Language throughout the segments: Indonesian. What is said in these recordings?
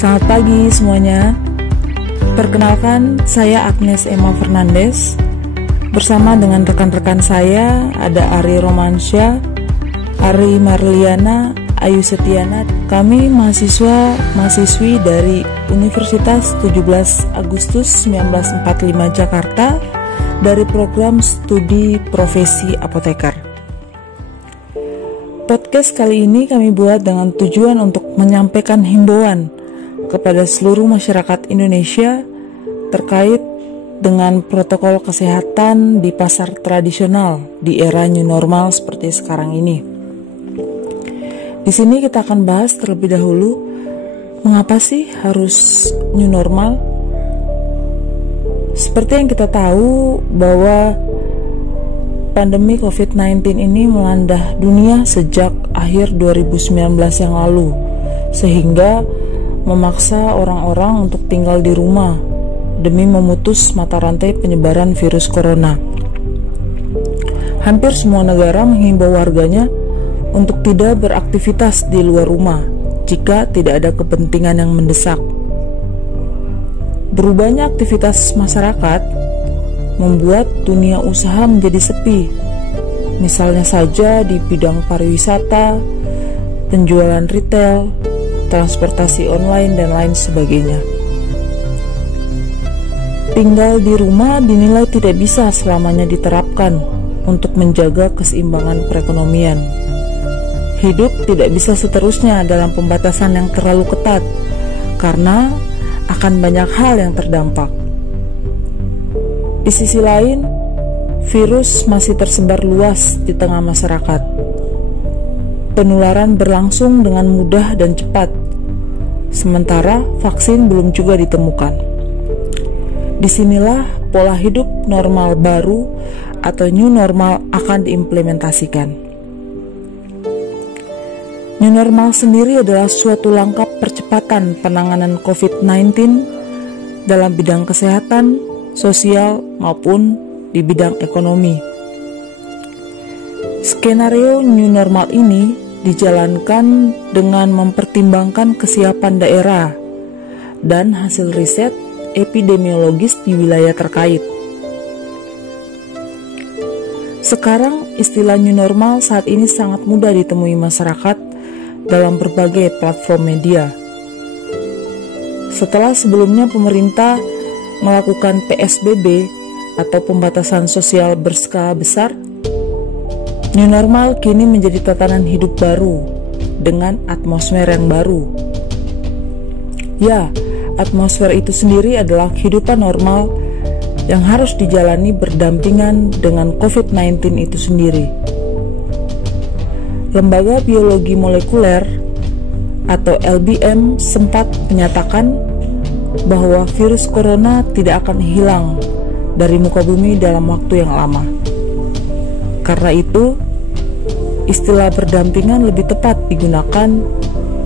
Selamat pagi semuanya. Perkenalkan, saya Agnes Emma Fernandes. Bersama dengan rekan-rekan saya ada Ari Romansyah, Ari Marliana, Ayu Setiana. Kami mahasiswa-mahasiswi dari Universitas 17 Agustus 1945 Jakarta dari program studi profesi apoteker. Podcast kali ini kami buat dengan tujuan untuk menyampaikan himbauan kepada seluruh masyarakat Indonesia terkait dengan protokol kesehatan di pasar tradisional di era new normal seperti sekarang ini. Di sini kita akan bahas terlebih dahulu mengapa sih harus new normal. Seperti yang kita tahu bahwa pandemi COVID-19 ini melanda dunia sejak akhir 2019 yang lalu, sehingga memaksa orang-orang untuk tinggal di rumah demi memutus mata rantai penyebaran virus corona. Hampir semua negara menghimbau warganya untuk tidak beraktivitas di luar rumah jika tidak ada kepentingan yang mendesak. Berubahnya aktivitas masyarakat membuat dunia usaha menjadi sepi. Misalnya saja di bidang pariwisata, penjualan retail, transportasi online, dan lain sebagainya. Tinggal di rumah dinilai tidak bisa selamanya diterapkan untuk menjaga keseimbangan perekonomian. Hidup tidak bisa seterusnya dalam pembatasan yang terlalu ketat, karena akan banyak hal yang terdampak. Di sisi lain, virus masih tersebar luas di tengah masyarakat. Penularan berlangsung dengan mudah dan cepat, sementara vaksin belum juga ditemukan. Disinilah pola hidup normal baru atau new normal akan diimplementasikan. New normal sendiri adalah suatu langkah percepatan penanganan COVID-19 dalam bidang kesehatan, sosial, maupun di bidang ekonomi. Skenario new normal ini dijalankan dengan mempertimbangkan kesiapan daerah dan hasil riset epidemiologis di wilayah terkait. Sekarang istilah new normal saat ini sangat mudah ditemui masyarakat dalam berbagai platform media. Setelah sebelumnya pemerintah melakukan PSBB atau pembatasan sosial berskala besar, new normal kini menjadi tatanan hidup baru dengan atmosfer yang baru. Ya, atmosfer itu sendiri adalah kehidupan normal yang harus dijalani berdampingan dengan COVID-19 itu sendiri. Lembaga Biologi Molekuler atau LBM sempat menyatakan bahwa virus corona tidak akan hilang dari muka bumi dalam waktu yang lama. Karena itu, istilah berdampingan lebih tepat digunakan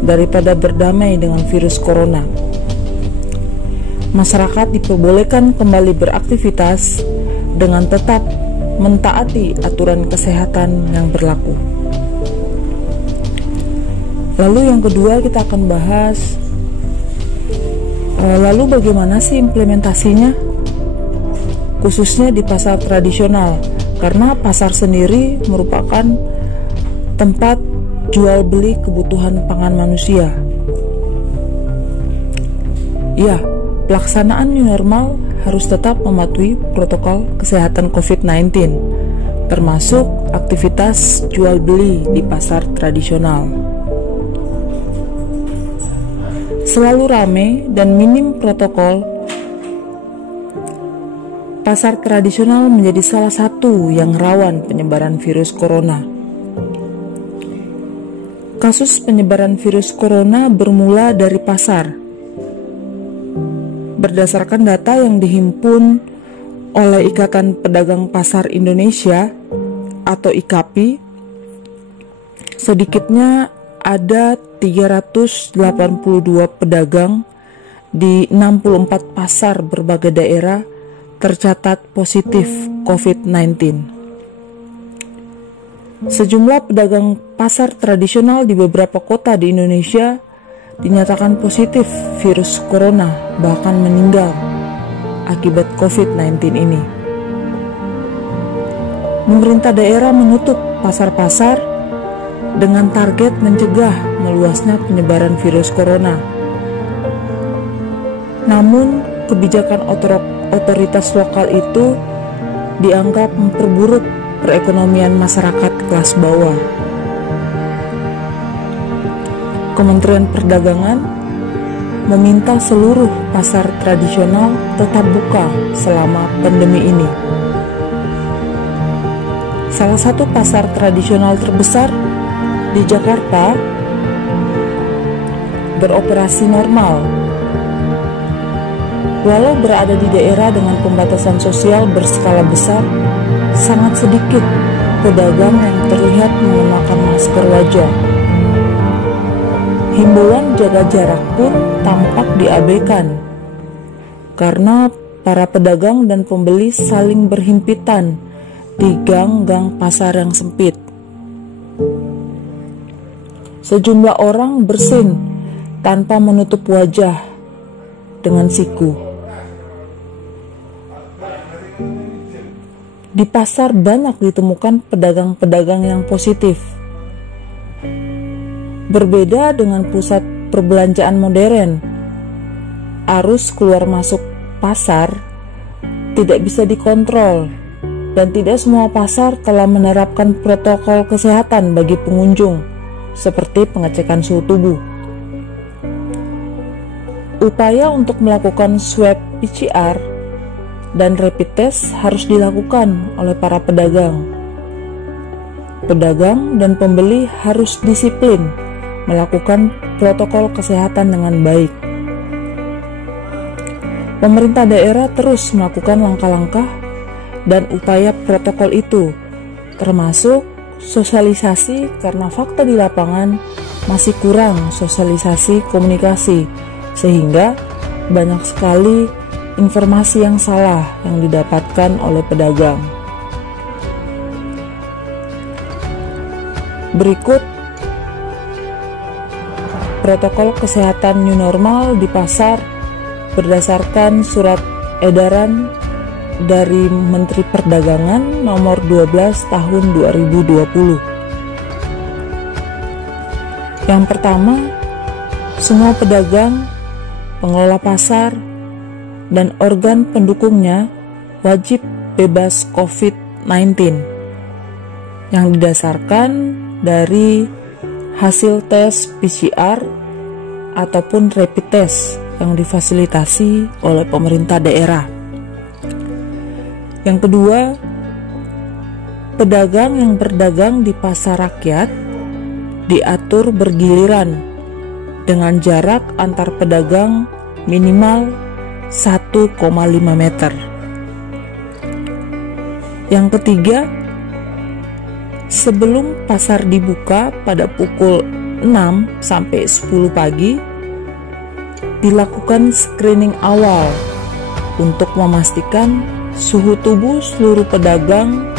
daripada berdamai dengan virus corona. Masyarakat diperbolehkan kembali beraktivitas dengan tetap mentaati aturan kesehatan yang berlaku. Lalu yang kedua kita akan bahas lalu bagaimana sih implementasinya, khususnya di pasar tradisional, karena pasar sendiri merupakan tempat jual beli kebutuhan pangan manusia. Ya, pelaksanaan new normal harus tetap mematuhi protokol kesehatan COVID-19, termasuk aktivitas jual beli di pasar tradisional. Selalu ramai dan minim protokol, pasar tradisional menjadi salah satu yang rawan penyebaran virus corona. Kasus penyebaran virus corona bermula dari pasar. Berdasarkan data yang dihimpun oleh Ikatan Pedagang Pasar Indonesia atau IKAPI, sedikitnya ada 382 pedagang di 64 pasar berbagai daerah tercatat positif COVID-19. Sejumlah pedagang pasar tradisional di beberapa kota di Indonesia dinyatakan positif virus corona, bahkan meninggal akibat COVID-19 ini. Pemerintah daerah menutup pasar-pasar dengan target mencegah meluasnya penyebaran virus corona. Namun, kebijakan otoritas lokal itu dianggap memperburuk perekonomian masyarakat kelas bawah. Kementerian Perdagangan meminta seluruh pasar tradisional tetap buka selama pandemi ini. Salah satu pasar tradisional terbesar di Jakarta beroperasi normal. Walau berada di daerah dengan pembatasan sosial berskala besar, sangat sedikit pedagang yang terlihat menggunakan masker wajah. Himbauan jaga jarak pun tampak diabaikan, karena para pedagang dan pembeli saling berhimpitan di gang-gang pasar yang sempit. Sejumlah orang bersin tanpa menutup wajah dengan siku. Di pasar banyak ditemukan pedagang-pedagang yang positif. Berbeda dengan pusat perbelanjaan modern, arus keluar masuk pasar tidak bisa dikontrol, dan tidak semua pasar telah menerapkan protokol kesehatan bagi pengunjung, seperti pengecekan suhu tubuh. Upaya untuk melakukan swab PCR dan rapid test harus dilakukan oleh para pedagang. Pedagang dan pembeli harus disiplin melakukan protokol kesehatan dengan baik. Pemerintah daerah terus melakukan langkah-langkah dan upaya protokol itu, termasuk sosialisasi, karena fakta di lapangan masih kurang sosialisasi komunikasi, sehingga banyak sekali informasi yang salah yang didapatkan oleh pedagang. Berikut protokol kesehatan new normal di pasar berdasarkan surat edaran dari Menteri Perdagangan nomor 12 tahun 2020. Yang pertama, semua pedagang, pengelola pasar, dan organ pendukungnya wajib bebas COVID-19 yang didasarkan dari hasil tes PCR ataupun rapid test yang difasilitasi oleh pemerintah daerah. Yang kedua, pedagang yang berdagang di pasar rakyat diatur bergiliran dengan jarak antar pedagang minimal 1,5 meter. Yang ketiga, sebelum pasar dibuka pada pukul 6 sampai 10 pagi, dilakukan screening awal untuk memastikan suhu tubuh seluruh pedagang,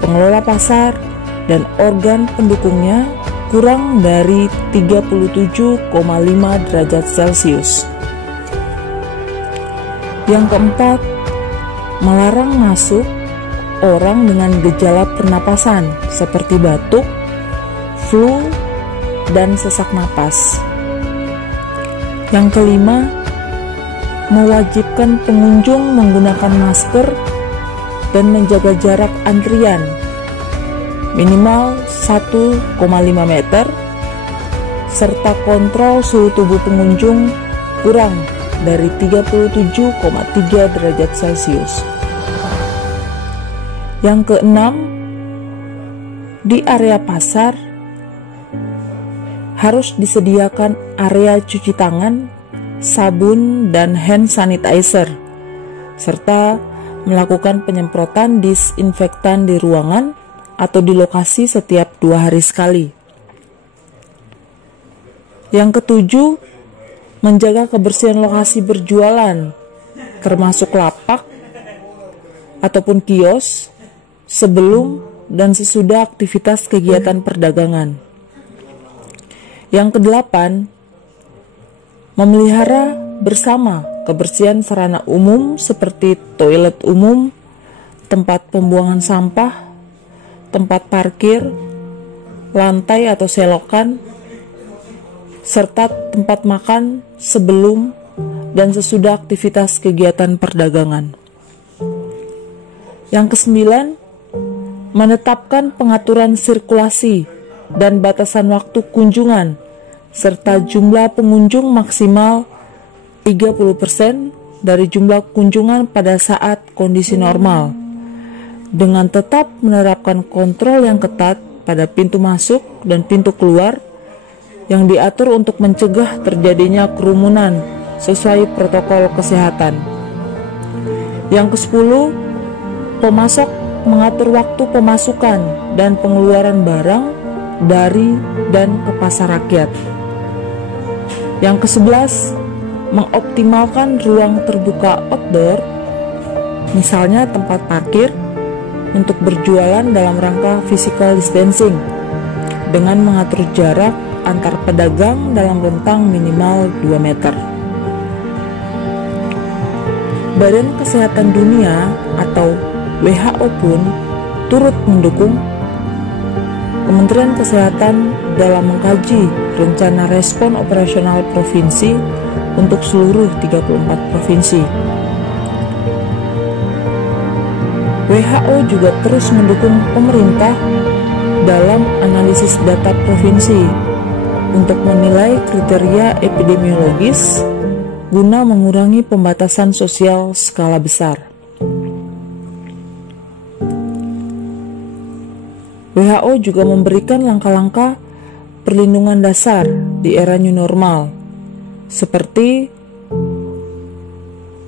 pengelola pasar, dan organ pendukungnya kurang dari 37,5 derajat Celcius. Yang keempat, melarang masuk orang dengan gejala pernapasan seperti batuk, flu, dan sesak napas. Yang kelima, mewajibkan pengunjung menggunakan masker dan menjaga jarak antrian minimal 1,5 meter, serta kontrol suhu tubuh pengunjung kurang dari 37,3 derajat Celcius. Yang keenam, di area pasar harus disediakan area cuci tangan, sabun, dan hand sanitizer, serta melakukan penyemprotan disinfektan di ruangan atau di lokasi setiap 2 hari sekali. Yang ketujuh, menjaga kebersihan lokasi berjualan, termasuk lapak ataupun kios, sebelum dan sesudah aktivitas kegiatan perdagangan. Yang kedelapan, memelihara bersama kebersihan sarana umum seperti toilet umum, tempat pembuangan sampah, tempat parkir, lantai atau selokan, serta tempat makan sebelum dan sesudah aktivitas kegiatan perdagangan. Yang kesembilan, menetapkan pengaturan sirkulasi dan batasan waktu kunjungan serta jumlah pengunjung maksimal 30% dari jumlah kunjungan pada saat kondisi normal, dengan tetap menerapkan kontrol yang ketat pada pintu masuk dan pintu keluar yang diatur untuk mencegah terjadinya kerumunan sesuai protokol kesehatan. Yang ke-10, pemasok mengatur waktu pemasukan dan pengeluaran barang dari dan ke pasar rakyat. Yang ke-11, mengoptimalkan ruang terbuka outdoor, misalnya tempat parkir, untuk berjualan dalam rangka physical distancing dengan mengatur jarak antar pedagang dalam rentang minimal 2 meter. Badan Kesehatan Dunia atau WHO pun turut mendukung Kementerian Kesehatan dalam mengkaji rencana respon operasional provinsi untuk seluruh 34 provinsi. WHO juga terus mendukung pemerintah dalam analisis data provinsi untuk menilai kriteria epidemiologis guna mengurangi pembatasan sosial skala besar. WHO juga memberikan langkah-langkah perlindungan dasar di era new normal, seperti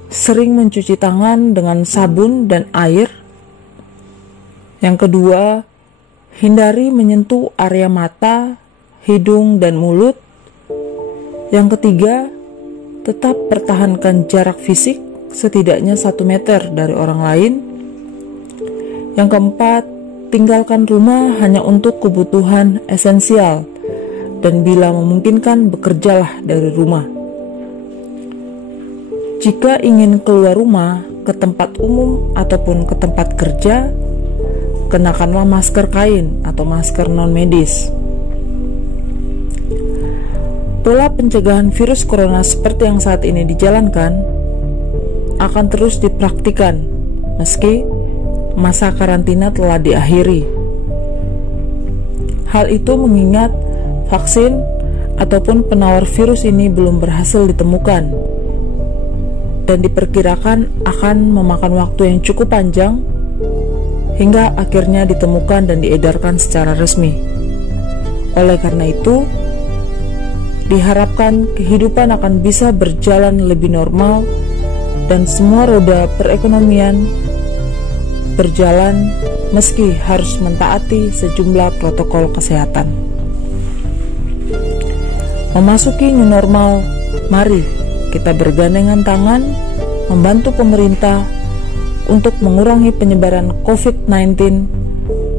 sering mencuci tangan dengan sabun dan air. Yang kedua, hindari menyentuh area mata, hidung, dan mulut. Yang ketiga, tetap pertahankan jarak fisik setidaknya 1 meter dari orang lain. Yang keempat, tinggalkan rumah hanya untuk kebutuhan esensial dan bila memungkinkan bekerjalah dari rumah. Jika ingin keluar rumah ke tempat umum ataupun ke tempat kerja, kenakanlah masker kain atau masker non-medis. Pola pencegahan virus corona seperti yang saat ini dijalankan akan terus dipraktikkan meski masa karantina telah diakhiri. Hal itu mengingat vaksin ataupun penawar virus ini belum berhasil ditemukan dan diperkirakan akan memakan waktu yang cukup panjang hingga akhirnya ditemukan dan diedarkan secara resmi. Oleh karena itu, diharapkan kehidupan akan bisa berjalan lebih normal dan semua roda perekonomian berjalan meski harus mentaati sejumlah protokol kesehatan. Memasuki new normal, mari kita bergandengan tangan membantu pemerintah untuk mengurangi penyebaran COVID-19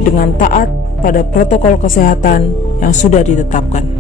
dengan taat pada protokol kesehatan yang sudah ditetapkan.